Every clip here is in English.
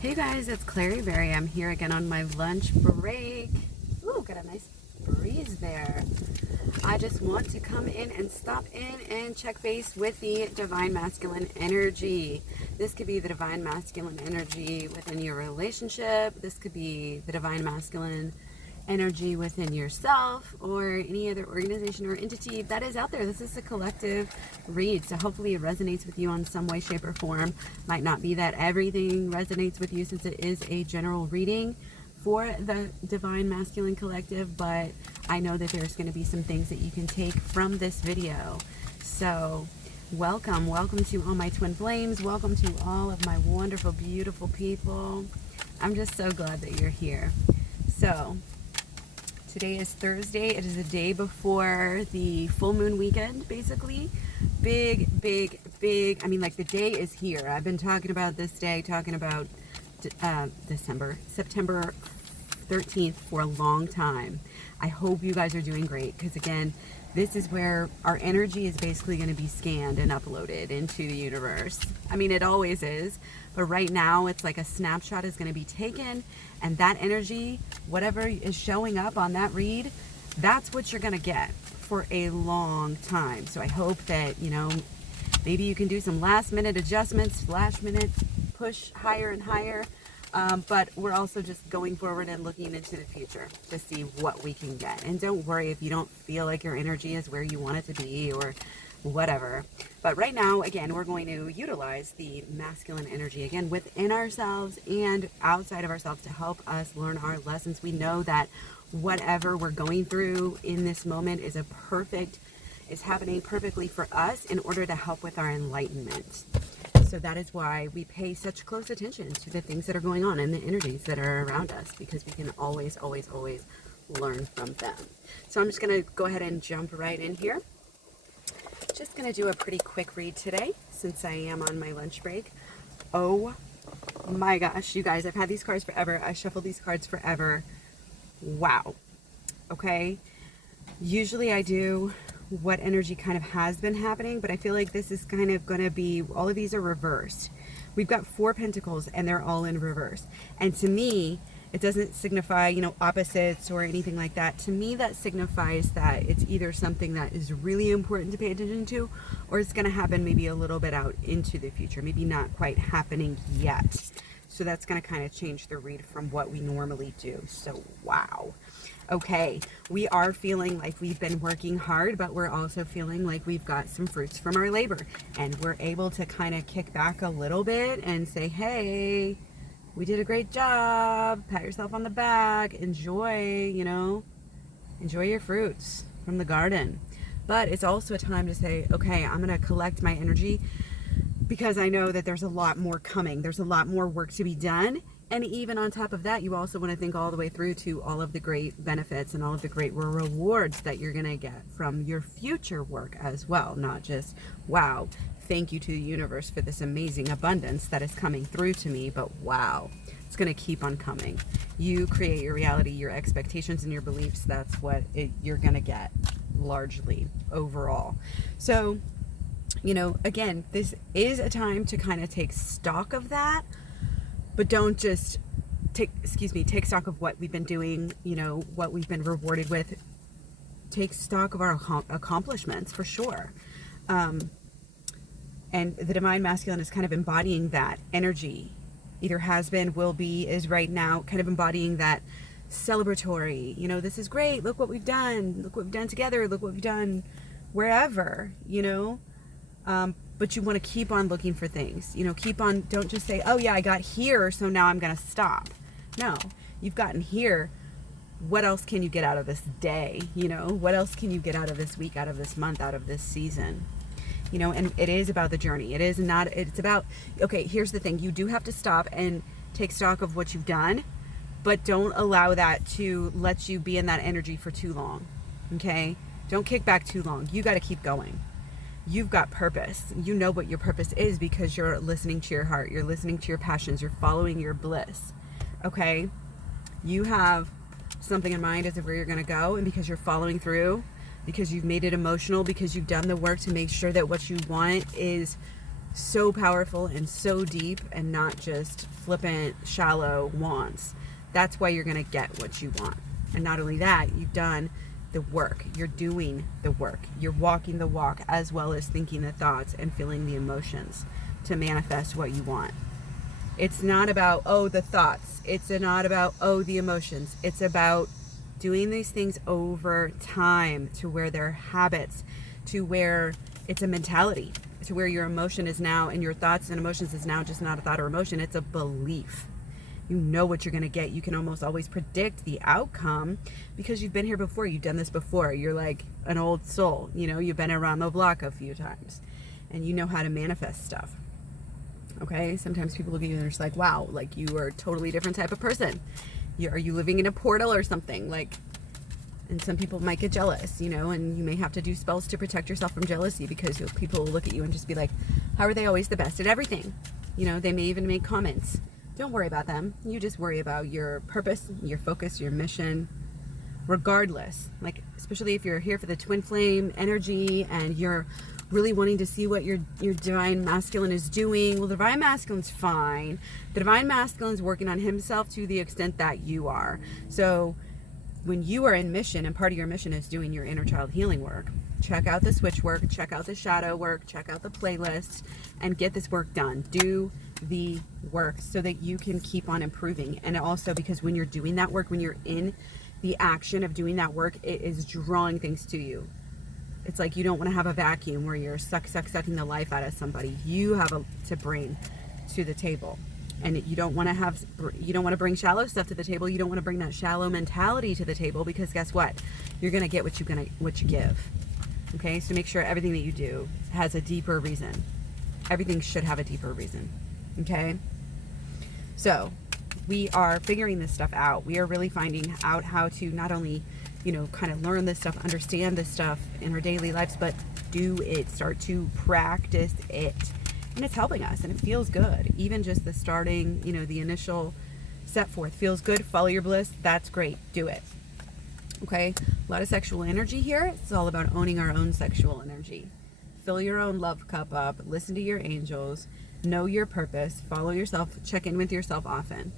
Hey guys, it's Clary Berry. I'm here again on my lunch break. Ooh, got a nice breeze there. I just want to come in and stop in and check base with the Divine Masculine energy. This could be the Divine Masculine energy within your relationship. This could be the Divine Masculine energy within yourself or any other organization or entity that is out there. This is a collective read, so hopefully it resonates with you on some way, shape, or form. Might not be that everything resonates with you since it is a general reading for the Divine Masculine Collective, but I know that there's going to be some things that you can take from this video. So welcome to all my twin flames. Welcome to all of my wonderful, beautiful people. I'm just so glad that you're here. So today is Thursday. It is the day before the full moon weekend, basically. Big. I mean, like, the day is here. I've been talking about this day, talking about September 13th for a long time. I hope you guys are doing great because, again, this is where our energy is basically going to be scanned and uploaded into the universe. I mean, it always is, but right now it's like a snapshot is going to be taken, and that energy, whatever is showing up on that read, that's what you're going to get for a long time. So I hope that, you know, maybe you can do some last minute adjustments, last minute push higher and higher. But we're also just going forward and looking into the future to see what we can get. And don't worry if you don't feel like your energy is where you want it to be or whatever. But right now, again, we're going to utilize the masculine energy again within ourselves and outside of ourselves to help us learn our lessons. We know that whatever we're going through in this moment is happening perfectly for us in order to help with our enlightenment. So that is why we pay such close attention to the things that are going on and the energies that are around us, because we can always learn from them. So I'm just going to go ahead and jump right in here. Just going to do a pretty quick read today since I am on my lunch break. Oh my gosh, you guys, I've had these cards forever. I shuffled these cards forever. Wow. Okay. Usually I do what energy kind of has been happening, but I feel like this is kind of going to be, all of these are reversed. We've got 4 pentacles and they're all in reverse. And to me, it doesn't signify, you know, opposites or anything like that. To me, that signifies that it's either something that is really important to pay attention to, or it's going to happen maybe a little bit out into the future, maybe not quite happening yet. So that's going to kind of change the read from what we normally do. So, wow. Okay, we are feeling like we've been working hard, but we're also feeling like we've got some fruits from our labor. And we're able to kind of kick back a little bit and say, hey, we did a great job. Pat yourself on the back. Enjoy, you know, enjoy your fruits from the garden. But it's also a time to say, okay, I'm going to collect my energy because I know that there's a lot more coming. There's a lot more work to be done. And even on top of that, you also want to think all the way through to all of the great benefits and all of the great rewards that you're going to get from your future work as well. Not just, wow, thank you to the universe for this amazing abundance that is coming through to me, but wow, it's going to keep on coming. You create your reality, your expectations, and your beliefs. That's what you're going to get largely overall. So, you know, again, this is a time to kind of take stock of that. But don't just take stock of what we've been doing, you know, what we've been rewarded with. Take stock of our accomplishments, for sure. And the Divine Masculine is kind of embodying that energy. Either has been, will be, is right now, kind of embodying that celebratory, you know, this is great. Look what we've done. Look what we've done together. Look what we've done wherever, you know. But you want to keep on looking for things, you know, keep on, don't just say, oh yeah, I got here, so now I'm going to stop. No, you've gotten here. What else can you get out of this day? You know, what else can you get out of this week, out of this month, out of this season? You know, and it is about the journey. It's about, okay, here's the thing. You do have to stop and take stock of what you've done, but don't allow that to let you be in that energy for too long. Okay. Don't kick back too long. You got to keep going. You've got purpose. You know what your purpose is because you're listening to your heart. You're listening to your passions. You're following your bliss. Okay? You have something in mind as of where you're going to go, and because you're following through, because you've made it emotional, because you've done the work to make sure that what you want is so powerful and so deep, and not just flippant, shallow wants. That's why you're going to get what you want. And not only that, you've done the work. You're doing the work. You're walking the walk, as well as thinking the thoughts and feeling the emotions to manifest what you want. It's not about, oh, the thoughts. It's not about, oh, the emotions. It's about doing these things over time to where they're habits, to where it's a mentality, to where your emotion is now, and your thoughts and emotions is now just not a thought or emotion. It's a belief. You know what you're going to get. You can almost always predict the outcome because you've been here before. You've done this before. You're like an old soul. You know, you've been around the block a few times and you know how to manifest stuff. Okay? Sometimes people look at you and they're just like, wow, like you are a totally different type of person. Are you living in a portal or something? Like, and some people might get jealous, you know, and you may have to do spells to protect yourself from jealousy because people will look at you and just be like, how are they always the best at everything? You know, they may even make comments. Don't worry about them. You just worry about your purpose, your focus, your mission, regardless. Like, especially if you're here for the twin flame energy and you're really wanting to see what your divine masculine is doing. Well, the divine masculine's fine. The divine masculine's working on himself to the extent that you are. So when you are in mission, and part of your mission is doing your inner child healing work, check out the switch work, check out the shadow work, check out the playlist, and get this work done. Do the work so that you can keep on improving. And also because when you're doing that work, when you're in the action of doing that work, it is drawing things to you. It's like you don't want to have a vacuum where you're sucking the life out of somebody. You have to bring to the table. And you don't want to bring shallow stuff to the table. You don't want to bring that shallow mentality to the table, because guess what? You're going to get what you give. Okay? So make sure everything that you do has a deeper reason. Everything should have a deeper reason. Okay? So we are figuring this stuff out. We are really finding out how to not only, you know, kind of learn this stuff, understand this stuff in our daily lives, but do it, start to practice it. And it's helping us, and it feels good. Even just the starting, you know, the initial set forth feels good. Follow your bliss. That's great. Do it. Okay? A lot of sexual energy here. It's all about owning our own sexual energy. Fill your own love cup up. Listen to your angels. Know your purpose. Follow yourself. Check in with yourself often.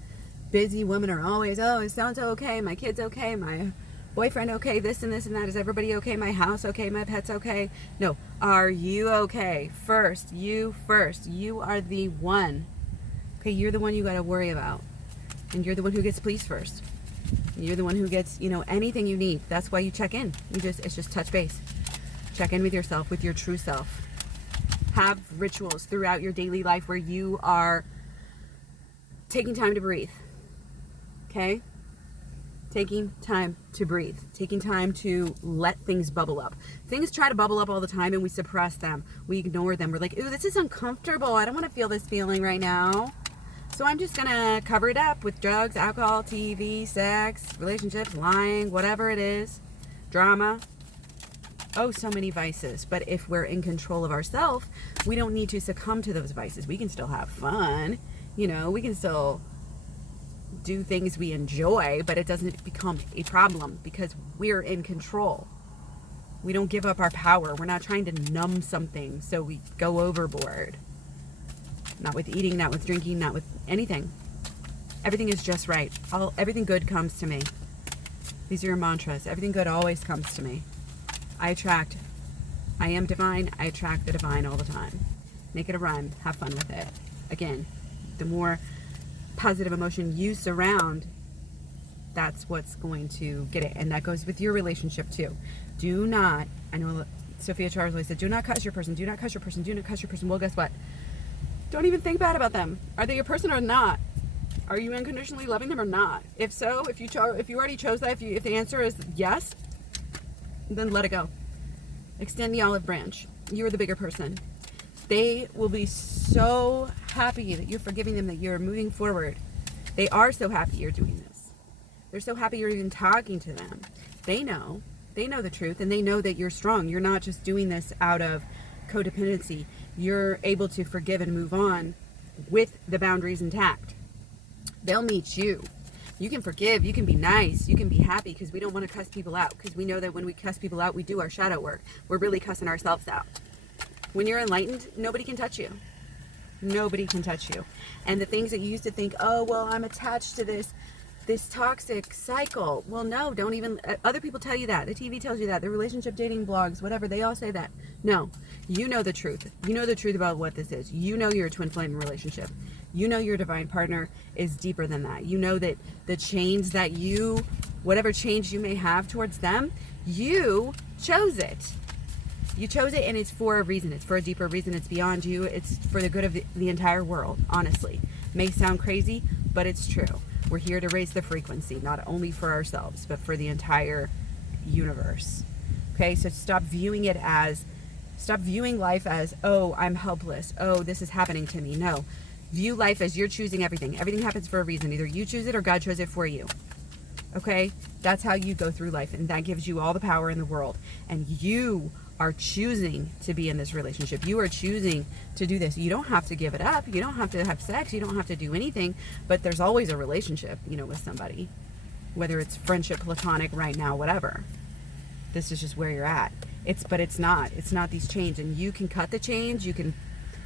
Busy women are always, oh, it sounds okay. My kid's okay. My boyfriend okay. This and this and that. Is everybody okay? My house okay? My pet's okay? No. Are you okay? First. You first. You are the one. Okay, you're the one you got to worry about. And you're the one who gets pleased first. You're the one who gets, you know, anything you need. That's why you check in. It's just touch base. Check in with yourself, with your true self. Have rituals throughout your daily life where you are taking time to breathe. Okay? Taking time to breathe. Taking time to let things bubble up. Things try to bubble up all the time and we suppress them. We ignore them. We're like, ooh, this is uncomfortable. I don't want to feel this feeling right now. So I'm just going to cover it up with drugs, alcohol, TV, sex, relationships, lying, whatever it is. Drama. Oh, so many vices. But if we're in control of ourselves, we don't need to succumb to those vices. We can still have fun. You know, we can still do things we enjoy, but it doesn't become a problem because we're in control. We don't give up our power. We're not trying to numb something so we go overboard. Not with eating, not with drinking, not with anything. Everything is just right. Everything good comes to me. These are your mantras. Everything good always comes to me. I am divine. I attract the divine all the time. Make it a rhyme. Have fun with it. Again, the more positive emotion you surround, that's what's going to get it. And that goes with your relationship too. Do not, I know Sophia Charles said, do not cuss your person. Do not cuss your person. Do not cuss your person. Well, guess what? Don't even think bad about them. Are they your person or not? Are you unconditionally loving them or not? If so, if you already chose that, if the answer is yes, then let it go. Extend the olive branch. You are the bigger person. They will be so happy that you're forgiving them, that you're moving forward. They are so happy you're doing this. They're so happy you're even talking to them. They know the truth, and they know that you're strong. You're not just doing this out of codependency. You're able to forgive and move on with the boundaries intact. They'll meet you. You can forgive, you can be nice, you can be happy, because we don't want to cuss people out, because we know that when we cuss people out, we do our shadow work. We're really cussing ourselves out. When you're enlightened, nobody can touch you. Nobody can touch you. And the things that you used to think, oh, well, I'm attached to this toxic cycle. Well, no, don't even, other people tell you that. The TV tells you that. The relationship dating blogs, whatever, they all say that. No, you know the truth. You know the truth about what this is. You know you're a twin flame relationship. You know your divine partner is deeper than that. You know that the change that you, whatever change you may have towards them, you chose it. You chose it, and it's for a reason. It's for a deeper reason. It's beyond you. It's for the good of the entire world, honestly. May sound crazy, but it's true. We're here to raise the frequency, not only for ourselves, but for the entire universe. Okay, so stop viewing life as, oh, I'm helpless. Oh, this is happening to me. No. View life as you're choosing everything. Everything happens for a reason. Either you choose it or God chose it for you. Okay? That's how you go through life, and that gives you all the power in the world. And you are choosing to be in this relationship. You are choosing to do this. You don't have to give it up. You don't have to have sex. You don't have to do anything, but there's always a relationship, with somebody, whether it's friendship, platonic, right now, whatever. This is just where you're at. But it's not these chains, and you can cut the chains. You can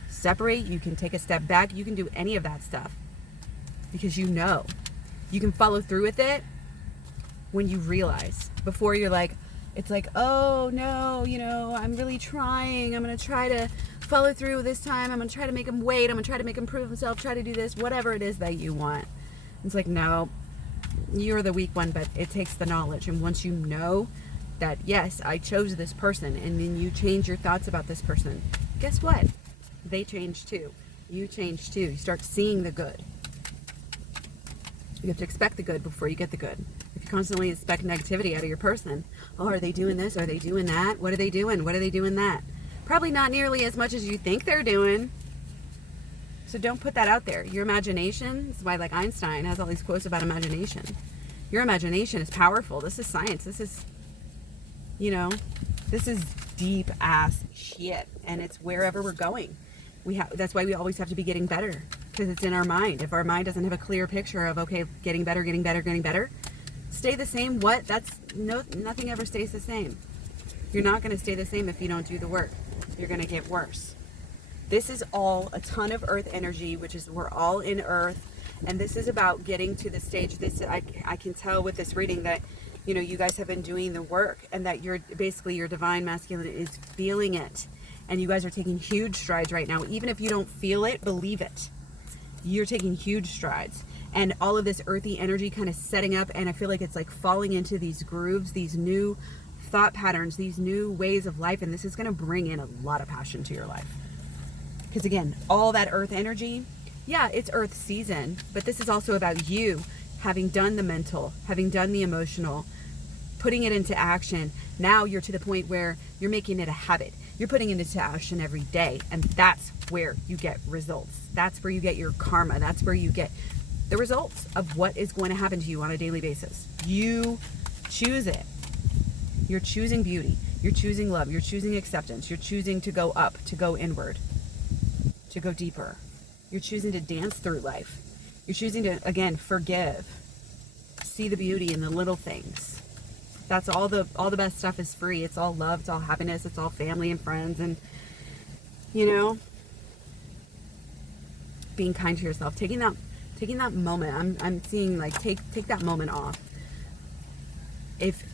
separate. You can take a step back. You can do any of that stuff because you can follow through with it when you realize. Before you're like, it's like, oh no, I'm really trying. I'm going to try to follow through this time. I'm going to try to make him wait. I'm going to try to make him prove himself, try to do this, whatever it is that you want. It's like, no, you're the weak one, but it takes the knowledge. And once you know that, yes, I chose this person, and then you change your thoughts about this person, guess what? They change too. You change too. You start seeing the good. You have to expect the good before you get the good. If you constantly expect negativity out of your person, oh, are they doing this? Are they doing that? What are they doing? What are they doing that? Probably not nearly as much as you think they're doing. So don't put that out there. Your imagination, this is why like Einstein has all these quotes about imagination. Your imagination is powerful. This is science. This is, this is deep ass shit. And it's wherever we're going. That's why we always have to be getting better, because it's in our mind. If our mind doesn't have a clear picture of, okay, getting better, stay the same. Nothing ever stays the same. You're not going to stay the same if you don't do the work. You're going to get worse. This is all a ton of earth energy, which is, we're all in earth. And this is about getting to the stage. I can tell with this reading that, you guys have been doing the work, and that your divine masculine is feeling it. And you guys are taking huge strides right now. Even if you don't feel it, believe it. You're taking huge strides. And all of this earthy energy kind of setting up, and I feel like it's like falling into these grooves, these new thought patterns, these new ways of life. And this is going to bring in a lot of passion to your life. Because again, all that earth energy, yeah, it's earth season. But this is also about you having done the mental, having done the emotional, putting it into action. Now you're to the point where you're making it a habit. You're putting it into action every day, and that's where you get results. That's where you get your karma. That's where you get the results of what is going to happen to you on a daily basis. You choose it. You're choosing beauty. You're choosing love. You're choosing acceptance. You're choosing to go up, to go inward, to go deeper. You're choosing to dance through life. You're choosing to, again, forgive. See the beauty in the little things. That's all the best stuff is free. It's all love. It's all happiness. It's all family and friends. And, being kind to yourself, taking that moment. I'm seeing like, take that moment off. If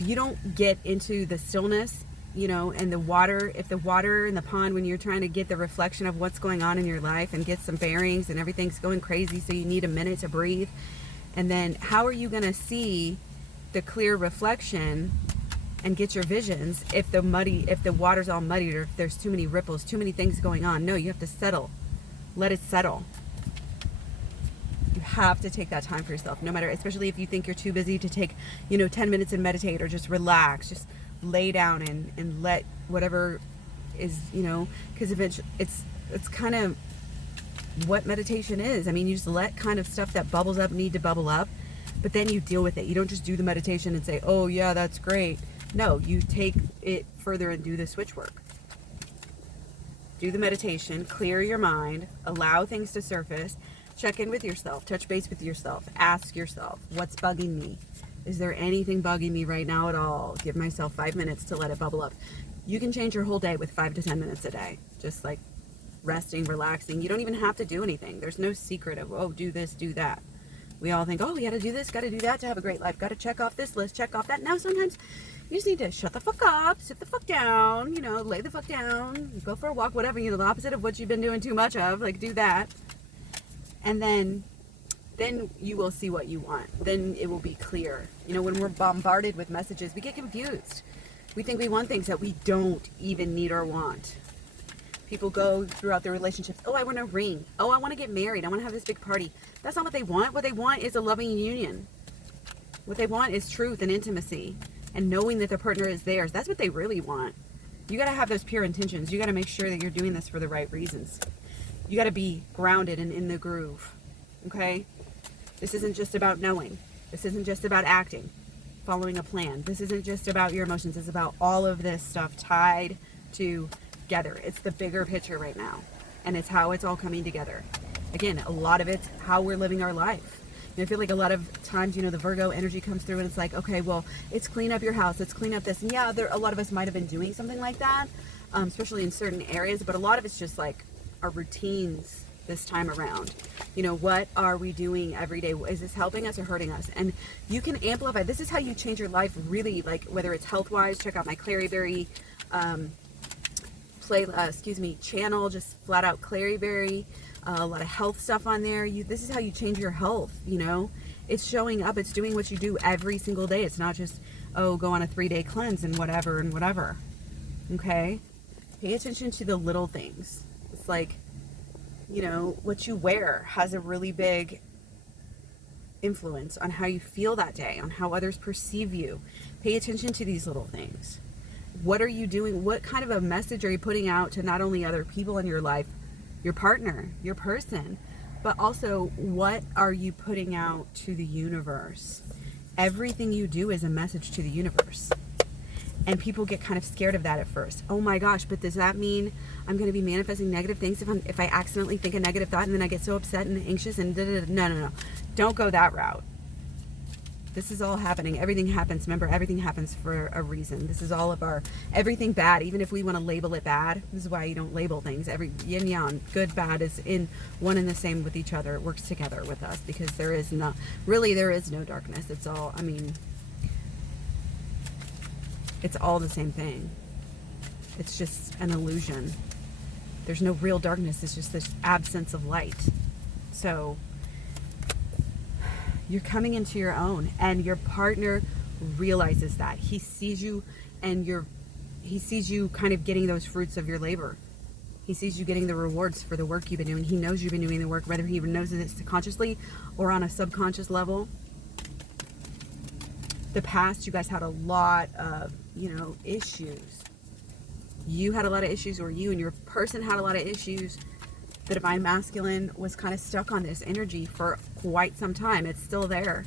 you don't get into the stillness, and the water, if the water in the pond, when you're trying to get the reflection of what's going on in your life and get some bearings and everything's going crazy, so you need a minute to breathe. And then how are you going to see the clear reflection and get your visions if the water's all muddied, or if there's too many ripples, too many things going on? No, you have to settle. Let it settle. You have to take that time for yourself, no matter, especially if you think you're too busy to take 10 minutes and meditate, or just relax, just lay down and let whatever is, because eventually it's kind of what meditation is. I mean, you just let kind of stuff that bubbles up need to bubble up. But then you deal with it. You don't just do the meditation and say, oh yeah, that's great. No, you take it further and do the switch work. Do the meditation, clear your mind, allow things to surface, check in with yourself, touch base with yourself, ask yourself, what's bugging me? Is there anything bugging me right now at all? Give myself 5 minutes to let it bubble up. You can change your whole day with 5 to 10 minutes a day. Just like resting, relaxing. You don't even have to do anything. There's no secret of, oh, do this, do that. We all think, oh, we got to do this, got to do that to have a great life. Got to check off this list, check off that. Now, sometimes you just need to shut the fuck up, sit the fuck down, you know, lay the fuck down, go for a walk, whatever, you know, the opposite of what you've been doing too much of, like do that. And then you will see what you want. Then it will be clear. You know, when we're bombarded with messages, we get confused. We think we want things that we don't even need or want. People go throughout their relationships, oh, I want a ring. Oh, I want to get married. I want to have this big party. That's not what they want. What they want is a loving union. What they want is truth and intimacy and knowing that their partner is theirs. That's what they really want. You got to have those pure intentions. You got to make sure that you're doing this for the right reasons. You got to be grounded and in the groove. Okay? This isn't just about knowing. This isn't just about acting, following a plan. This isn't just about your emotions. It's about all of this stuff tied together. It's the bigger picture right now. And it's how it's all coming together. Again, a lot of it's how we're living our life. You know, I feel like a lot of times, you know, the Virgo energy comes through and it's like, okay, well, it's clean up your house. It's clean up this. And yeah, a lot of us might have been doing something like that, especially in certain areas. But a lot of it's just like our routines this time around. You know, what are we doing every day? Is this helping us or hurting us? And you can amplify. This is how you change your life, really, like whether it's health wise. Check out my Claryberry channel, just flat out Claryberry. A lot of health stuff on there. This is how you change your health. You know, it's showing up. It's doing what you do every single day. It's not just, oh, go on a 3-day cleanse and whatever. Okay, pay attention to the little things. It's like, you know, what you wear has a really big influence on how you feel that day, on how others perceive you. Pay attention to these little things. What are you doing? What kind of a message are you putting out to not only other people in your life, your partner, your person, but also what are you putting out to the universe? Everything you do is a message to the universe. And people get kind of scared of that at first. Oh my gosh, but does that mean I'm going to be manifesting negative things if I accidentally think a negative thought and then I get so upset and anxious and No. Don't go that route. This is all happening. Everything happens. Remember, everything happens for a reason. This is all of everything bad, even if we want to label it bad. This is why you don't label things. Every yin yang, good, bad is in one and the same with each other. It works together with us because there is no darkness. It's all, it's all the same thing. It's just an illusion. There's no real darkness. It's just this absence of light. So you're coming into your own, and your partner realizes that. He sees you, and he sees you kind of getting those fruits of your labor. He sees you getting the rewards for the work you've been doing. He knows you've been doing the work, whether he knows it consciously or on a subconscious level. The past, you guys had a lot of, issues. You had a lot of issues, or you and your person had a lot of issues. The divine masculine was kind of stuck on this energy for quite some time. It's still there.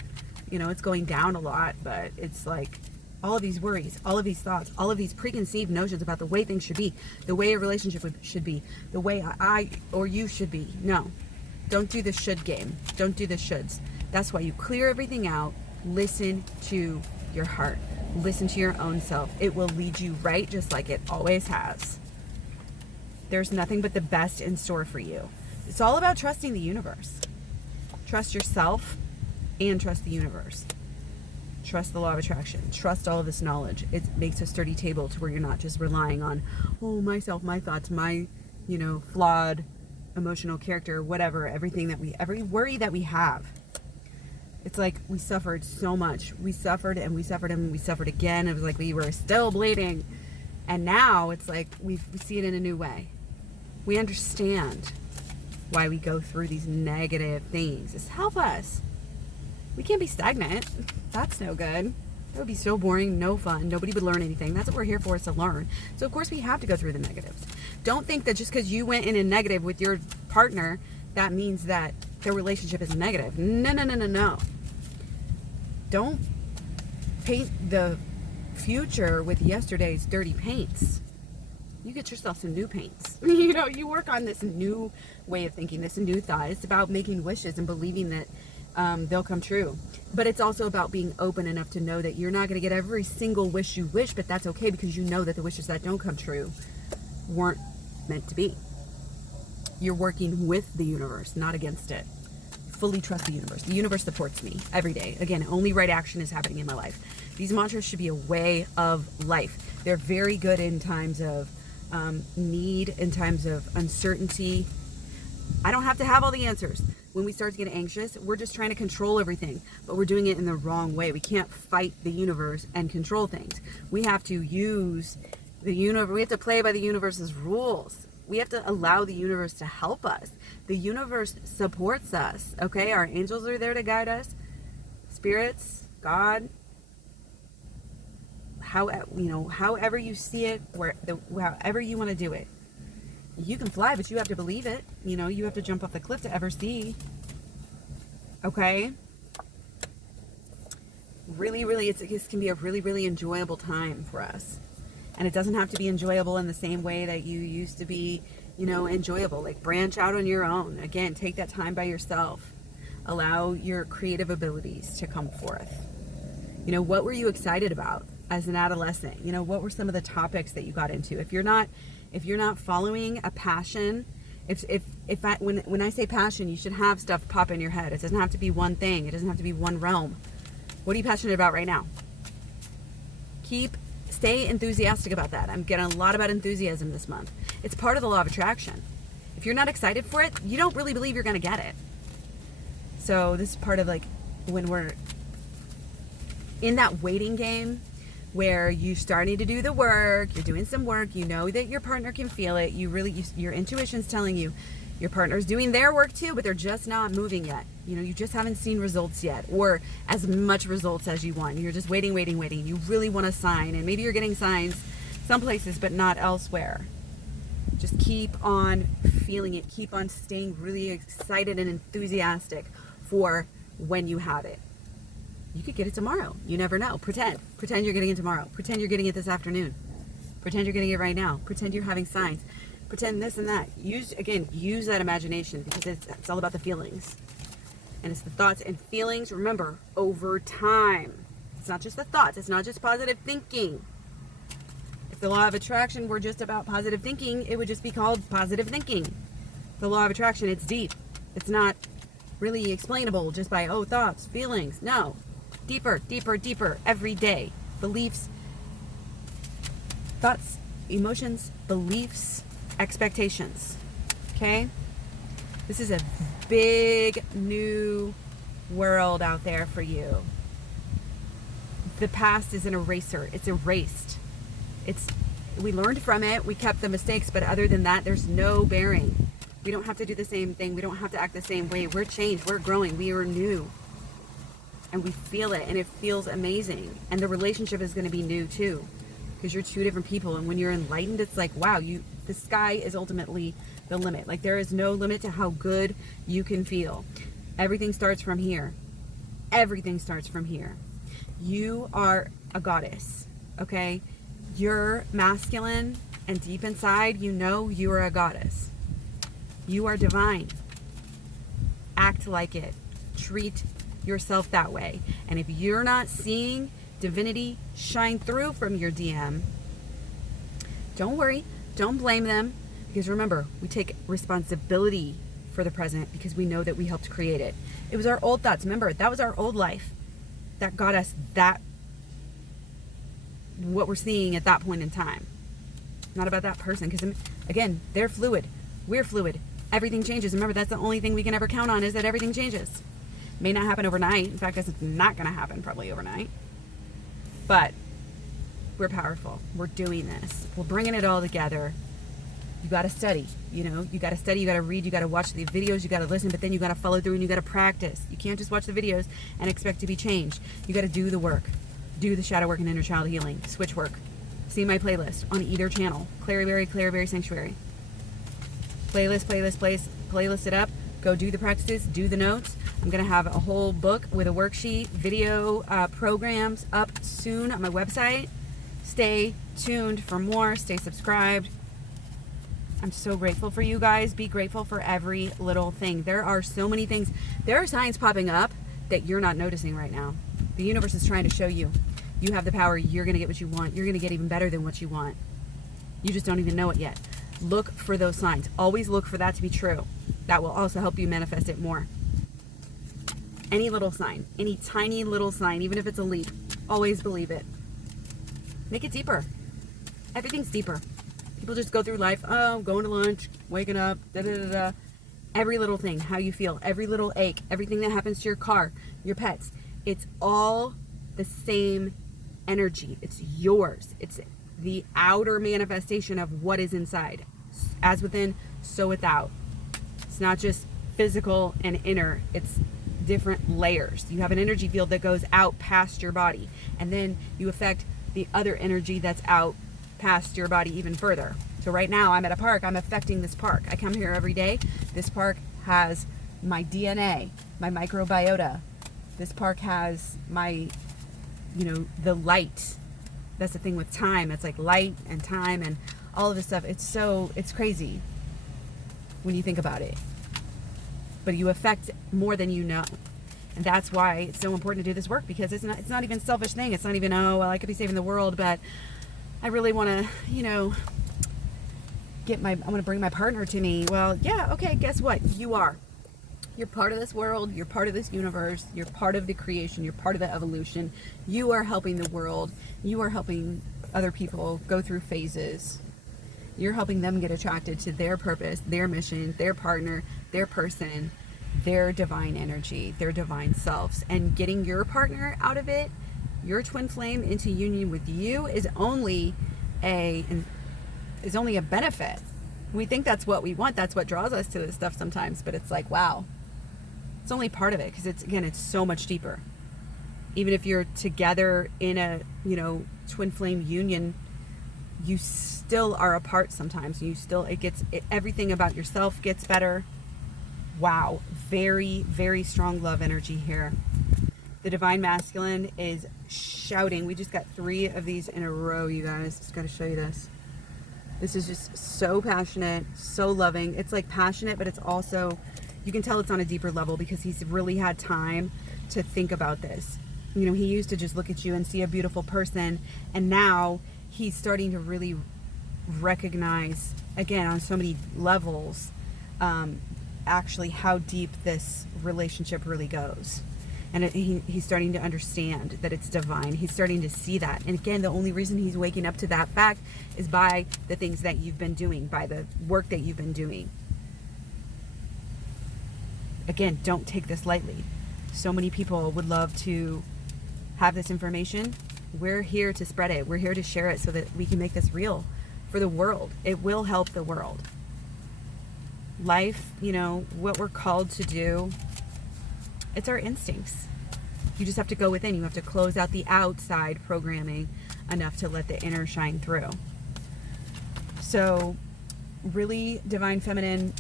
It's going down a lot, but it's like all of these worries, all of these thoughts, all of these preconceived notions about the way things should be, the way a relationship should be, the way I or you should be. No, don't do the should game. Don't do the shoulds. That's why you clear everything out. Listen to your heart. Listen to your own self. It will lead you right, just like it always has. There's nothing but the best in store for you. It's all about trusting the universe. Trust yourself and trust the universe. Trust the law of attraction. Trust all of this knowledge. It makes a sturdy table to where you're not just relying on, myself, my thoughts, my, flawed emotional character, whatever, every worry that we have. It's like we suffered so much. We suffered and we suffered and we suffered again. It was like we were still bleeding. And now it's like we see it in a new way. We understand why we go through these negative things. It's help us. We can't be stagnant. That's no good. It would be so boring, no fun. Nobody would learn anything. That's what we're here for, is to learn. So of course we have to go through the negatives. Don't think that just because you went in a negative with your partner, that means that their relationship is negative. No. Don't paint the future with yesterday's dirty paints. You get yourself some new paints. You work on this new way of thinking, this new thought. It's about making wishes and believing that they'll come true. But it's also about being open enough to know that you're not going to get every single wish you wish, but that's okay, because you know that the wishes that don't come true weren't meant to be. You're working with the universe, not against it. Fully trust the universe. The universe supports me every day. Again, only right action is happening in my life. These mantras should be a way of life. They're very good in times of need, in times of uncertainty. I don't have to have all the answers. When we start to get anxious, we're just trying to control everything, but we're doing it in the wrong way. We can't fight the universe and control things. We have to use the universe. We have to play by the universe's rules. We have to allow the universe to help us. The universe supports us, okay? Our angels are there to guide us. Spirits, God, however you see it, however you want to do it. You can fly, but you have to believe it. You have to jump off the cliff to ever see. Okay? Really, really, it can be a really, really enjoyable time for us. And it doesn't have to be enjoyable in the same way that you used to be, enjoyable. Like, branch out on your own. Again, take that time by yourself. Allow your creative abilities to come forth. What were you excited about as an adolescent? What were some of the topics that you got into? If you're not following a passion, when I say passion, you should have stuff pop in your head. It doesn't have to be one thing. It doesn't have to be one realm. What are you passionate about right now? Stay enthusiastic about that. I'm getting a lot about enthusiasm this month. It's part of the law of attraction. If you're not excited for it, you don't really believe you're going to get it. So this is part of, like, when we're in that waiting game where you're starting to do the work, you're doing some work, you know that your partner can feel it, your intuition's telling you your partner's doing their work too, but they're just not moving yet. You just haven't seen results yet, or as much results as you want. You're just waiting. You really want a sign, and maybe you're getting signs some places, but not elsewhere. Just keep on feeling it. Keep on staying really excited and enthusiastic for when you have it. You could get it tomorrow. You never know. Pretend you're getting it tomorrow. Pretend you're getting it this afternoon. Pretend you're getting it right now. Pretend you're having signs. Pretend this and that. Use that imagination, because it's all about the feelings. And it's the thoughts and feelings, remember, over time. It's not just the thoughts. It's not just positive thinking. If the law of attraction were just about positive thinking, it would just be called positive thinking. The law of attraction, it's deep. It's not really explainable just by, thoughts, feelings. No. Deeper, deeper, deeper every day. Beliefs, thoughts, emotions, beliefs, expectations. Okay? This is a big new world out there for you. The past is an eraser. It's erased. We learned from it. We kept the mistakes, but other than that, there's no bearing. We don't have to do the same thing. We don't have to act the same way. We're changed. We're growing. We are new. And we feel it, and it feels amazing. And the relationship is going to be new too, because you're two different people. And when you're enlightened, it's like, wow, the sky is ultimately the limit. Like, there is no limit to how good you can feel. Everything starts from here. Everything starts from here. You are a goddess, okay? You're masculine, and deep inside, you are a goddess. You are divine. Act like it. Treat yourself that way. And if you're not seeing divinity shine through from your DM, don't worry. Don't blame them. Because remember, we take responsibility for the present because we know that we helped create it. It was our old thoughts. Remember, that was our old life that got us what we're seeing at that point in time. Not about that person, because again, they're fluid. We're fluid. Everything changes. Remember, that's the only thing we can ever count on, is that everything changes. May not happen overnight. In fact, it's not going to happen probably overnight. But we're powerful. We're doing this. We're bringing it all together. You got to study. You got to study. You got to read. You got to watch the videos. You got to listen. But then you got to follow through, and you got to practice. You can't just watch the videos and expect to be changed. You got to do the work. Do the shadow work and inner child healing. Switch work. See my playlist on either channel. Claryberry Sanctuary. Playlist it up. Go do the practices. Do the notes. I'm going to have a whole book with a worksheet, video programs up soon on my website. Stay tuned for more. Stay subscribed. I'm so grateful for you guys. Be grateful for every little thing. There are so many things. There are signs popping up that you're not noticing right now. The universe is trying to show you. You have the power. You're going to get what you want. You're going to get even better than what you want. You just don't even know it yet. Look for those signs. Always look for that to be true. That will also help you manifest it more. Any little sign, any tiny little sign, even if it's a leap, always believe it. Make it deeper. Everything's deeper. People just go through life, oh, going to lunch, waking up, da-da-da-da. Every little thing, how you feel, every little ache, everything that happens to your car, your pets, it's all the same energy. It's yours. It's the outer manifestation of what is inside. As within, so without. It's not just physical and inner. It's different layers. You have an energy field that goes out past your body, and then you affect the other energy that's out past your body even further. So right now I'm at a park, I'm affecting this park. I come here every day. This park has my DNA, my microbiota. This park has my, the light. That's the thing with time. It's like light and time and all of this stuff. It's crazy when you think about it. But you affect more than you know. And that's why it's so important to do this work, because it's not even a selfish thing. It's not even, oh, well, I could be saving the world, but I really want to, I want to bring my partner to me. Well, yeah, okay, guess what? You are. You're part of this world. You're part of this universe. You're part of the creation. You're part of the evolution. You are helping the world. You are helping other people go through phases. You're helping them get attracted to their purpose, their mission, their partner, their person, their divine energy, their divine selves. And getting your partner out of it, your twin flame, into union with you is only a benefit. We think that's what we want. That's what draws us to this stuff sometimes. But it's like, wow, it's only part of it, because it's so much deeper. Even if you're together in a, twin flame union, you still are apart sometimes. Everything about yourself gets better. Wow. Very, very strong love energy here. The divine masculine is shouting. We just got 3 of these in a row, you guys. Just got to show you this. This is just so passionate, so loving. It's like passionate, but it's also, you can tell it's on a deeper level, because he's really had time to think about this. He used to just look at you and see a beautiful person, and now he's starting to really recognize, again, on so many levels, actually how deep this relationship really goes. And he's starting to understand that it's divine. He's starting to see that. And again, the only reason he's waking up to that fact is by the things that you've been doing, by the work that you've been doing. Again, don't take this lightly. So many people would love to have this information. We're here to spread it. We're here to share it so that we can make this real for the world. It will help the world. Life, what we're called to do, it's our instincts. You just have to go within. You have to close out the outside programming enough to let the inner shine through. So really, divine feminine,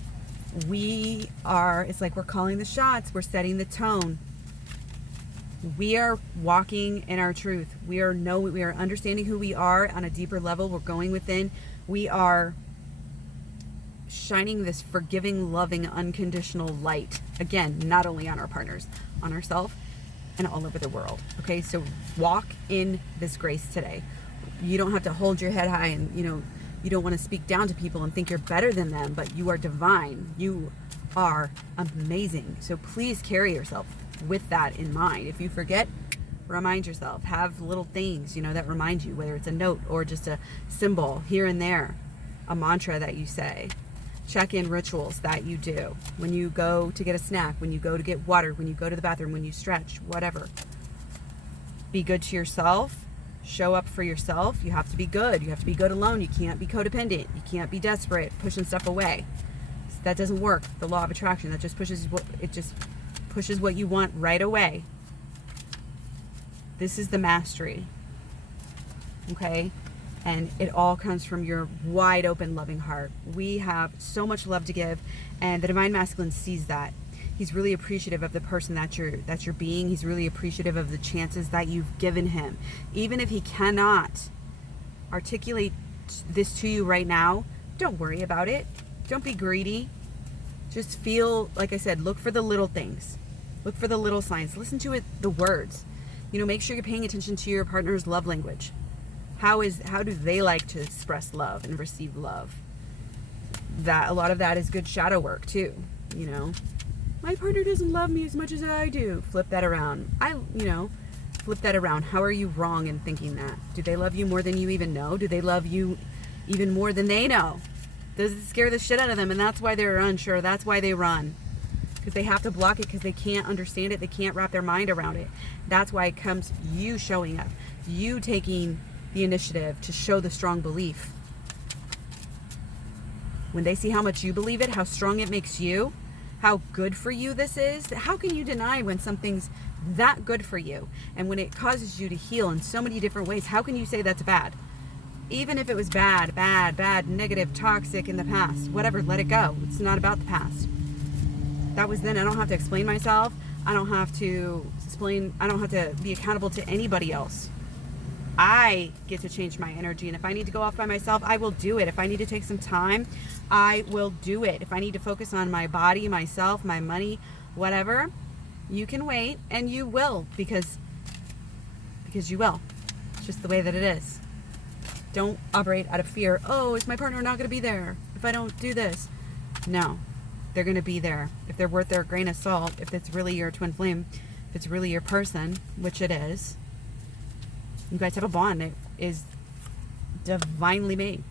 it's like we're calling the shots. We're setting the tone. We are walking in our truth. We are understanding who we are on a deeper level. We're going within. We are shining this forgiving, loving, unconditional light. Again, not only on our partners, on ourselves, and all over the world. Okay, so walk in this grace today. You don't have to hold your head high, and you don't want to speak down to people and think you're better than them, but you are divine. You are amazing. So please carry yourself with that in mind. If you forget, remind yourself. Have little things, that remind you, whether it's a note or just a symbol here and there, a mantra that you say. Check-in rituals that you do when you go to get a snack, when you go to get water, when you go to the bathroom, when you stretch, whatever. Be good to yourself. Show up for yourself. You have to be good. You have to be good alone. You can't be codependent. You can't be desperate, pushing stuff away. That doesn't work. The law of attraction, that just pushes what you want right away. This is the mastery. Okay? And it all comes from your wide open, loving heart. We have so much love to give, and the divine masculine sees that. He's really appreciative of the person that you're being. He's really appreciative of the chances that you've given him. Even if he cannot articulate this to you right now, don't worry about it. Don't be greedy. Just feel, like I said, look for the little things. Look for the little signs. Listen to the words. Make sure you're paying attention to your partner's love language. How do they like to express love and receive love? that a lot of that is good shadow work too. You know, my partner doesn't love me as much as I do. Flip that around. Flip that around. How are you wrong in thinking that? Do they love you more than you even know? Do they love you even more than they know? Does it scare the shit out of them? And that's why they're unsure. That's why they run. Because they have to block it, because they can't understand it. They can't wrap their mind around it. That's why it comes you showing up. You taking the initiative to show the strong belief. When they see how much you believe it, how strong it makes you, how good for you this is, how can you deny when something's that good for you? And when it causes you to heal in so many different ways, how can you say that's bad? Even if it was bad, negative, toxic in the past, whatever, let it go. It's not about the past. That was then. I don't have to explain myself. I don't have to be accountable to anybody else. I get to change my energy, and if I need to go off by myself, I will do it. If I need to take some time, I will do it. If I need to focus on my body, myself, my money, whatever, you can wait, and you will, because you will. It's just the way that it is. Don't operate out of fear. Oh, is my partner not going to be there if I don't do this? No, they're going to be there. If they're worth their grain of salt, if it's really your twin flame, if it's really your person, which it is, you guys have a bond that is divinely made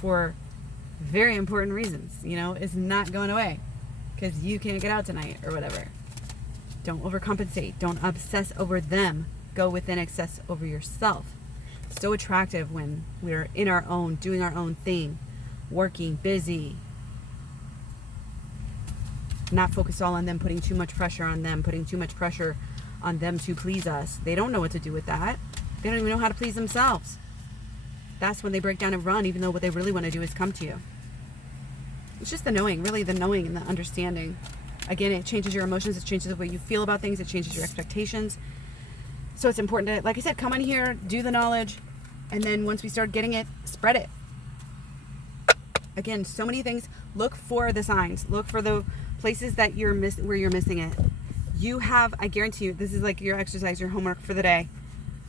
for very important reasons. You know, it's not going away because you can't get out tonight or whatever. Don't overcompensate. Don't obsess over them. Go within excess over yourself. It's so attractive when we're in our own, doing our own thing, working, busy, not focus all on them, putting too much pressure on them, putting too much pressure on them to please us. They don't know what to do with that. They don't even know how to please themselves. That's when they break down and run, even though what they really want to do is come to you. It's just the knowing, really the knowing and the understanding. Again, it changes your emotions, it changes the way you feel about things, it changes your expectations. So it's important to, like I said, come on here, do the knowledge, and then once we start getting it, spread it. Again, so many things. Look for the signs. Look for the places that where you're missing it. You have, I guarantee you, this is like your exercise, your homework for the day.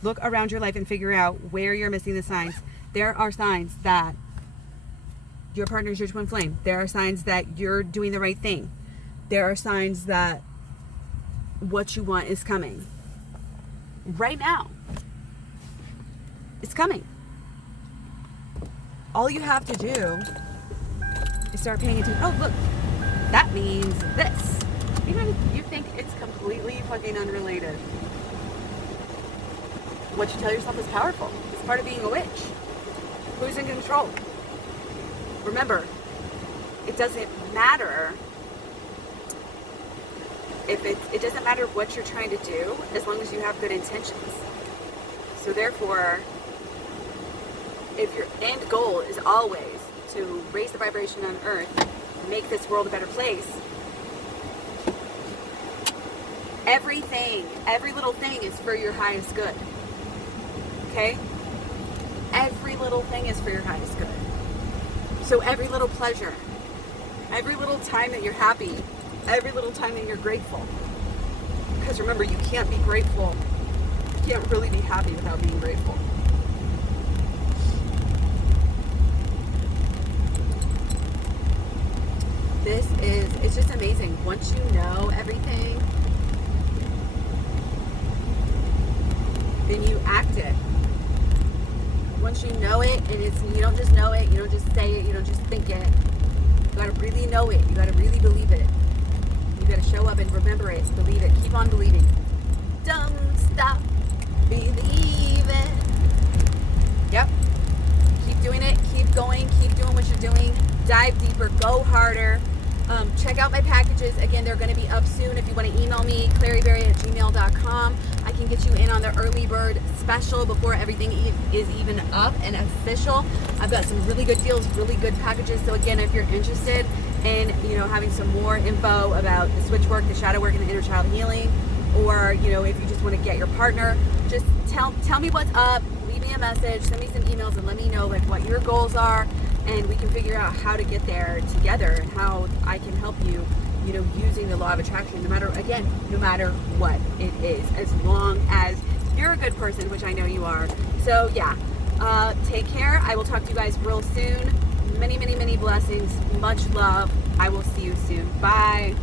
Look around your life and figure out where you're missing the signs. There are signs that your partner is your twin flame. There are signs that you're doing the right thing. There are signs that what you want is coming. Right now. It's coming. All you have to do is start paying attention. Oh, look, that means this. Even if you think it's completely fucking unrelated, what you tell yourself is powerful. It's part of being a witch. Who's in control? Remember, it doesn't matter it doesn't matter what you're trying to do as long as you have good intentions. So therefore, if your end goal is always to raise the vibration on earth, make this world a better place, everything, every little thing is for your highest good. Okay? Every little thing is for your highest good. So every little pleasure, every little time that you're happy, every little time that you're grateful. Because remember, you can't be grateful. You can't really be happy without being grateful. It's just amazing. Once you know everything, then you act it. Once you know it, and you don't just know it, you don't just say it, you don't just think it. You gotta really know it. You gotta really believe it. You gotta show up and remember it, believe it. Keep on believing. Don't stop believing. Yep. Keep doing it. Keep going. Keep doing what you're doing. Dive deeper. Go harder. Check out my packages. Again, they're going to be up soon. If you want to email me, claryberry@gmail.com. I can get you in on the early bird special before everything is even up and official. I've got some really good deals, really good packages. So again, if you're interested in, having some more info about the switch work, the shadow work, and the inner child healing, or, if you just want to get your partner, just tell me what's up, leave me a message, send me some emails, and let me know what your goals are. And we can figure out how to get there together and how I can help you, using the law of attraction, no matter what it is, as long as you're a good person, which I know you are. So yeah, take care. I will talk to you guys real soon. Many, many, many blessings. Much love. I will see you soon. Bye.